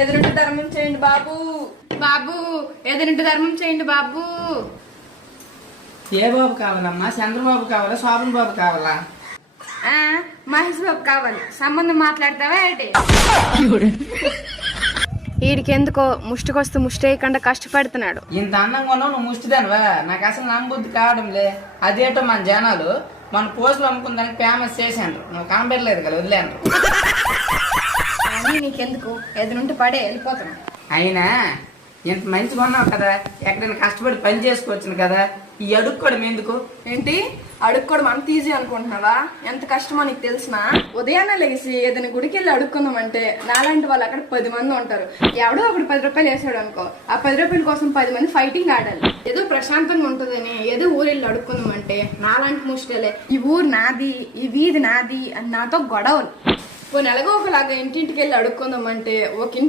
ఎదురింటి ధర్మం చేయండి బాబు. బాబు ఎదురింటి ధర్మం చేయండి బాబు. ఏ బాబు కావాలమ్మా? చంద్రబాబు కావాలా, శోభన్ బాబు కావాలా? మహేష్ బాబు కావాలి. సంబంధం మాట్లాడతావా ఏంటి? వీడికి ఎందుకో ముష్టికొస్తూ ముష్టి వేయకుండా కష్టపడుతున్నాడు. ఇంత అందంగా ఉన్నావు, నువ్వు ముష్టిదానివా? నాకు అసలు నమ్మబుద్ధి కావడంలే. అదేటో మన జనాలు మన పోస్టులు అమ్ముకుందానికి ఫేమస్ చేశాను. నువ్వు కనబెట్టలేదు కదా, వదిలేను. కానీ నీకెందుకు, ఎదురుంటే పడే వెళ్ళిపోతాను. అయినా ఇంత మంచిగా ఉన్నావు కదా, ఎక్కడైనా కష్టపడి పని చేసుకోవచ్చును కదా. ఈ అడుక్కోవడం ఎందుకు? ఏంటి అడుక్కోవడం అంత ఈజీ అనుకుంటున్నావా? ఎంత కష్టమో నీకు తెలిసినా? ఉదయాన్నే లేచి ఏదైనా గుడికి వెళ్ళి అడుక్కుందామంటే నాలాంటి వాళ్ళు అక్కడ 10 మంది ఉంటారు. ఎవడో ఒకటి 10 రూపాయలు వేసాడు అనుకో, ఆ 10 రూపాయల కోసం 10 మంది ఫైటింగ్ ఆడాలి. ఏదో ప్రశాంతంగా ఉంటుందని ఏదో ఊరు వెళ్ళి అడుక్కుందామంటే నాలాంటి ముష్టిలే ఈ ఊరు నాది, ఈ వీధి నాది అని నాతో గొడవలు. ఓ నెలగో ఒకలాగా ఇంటింటికి వెళ్ళి అడుక్కుందామంటే ఒక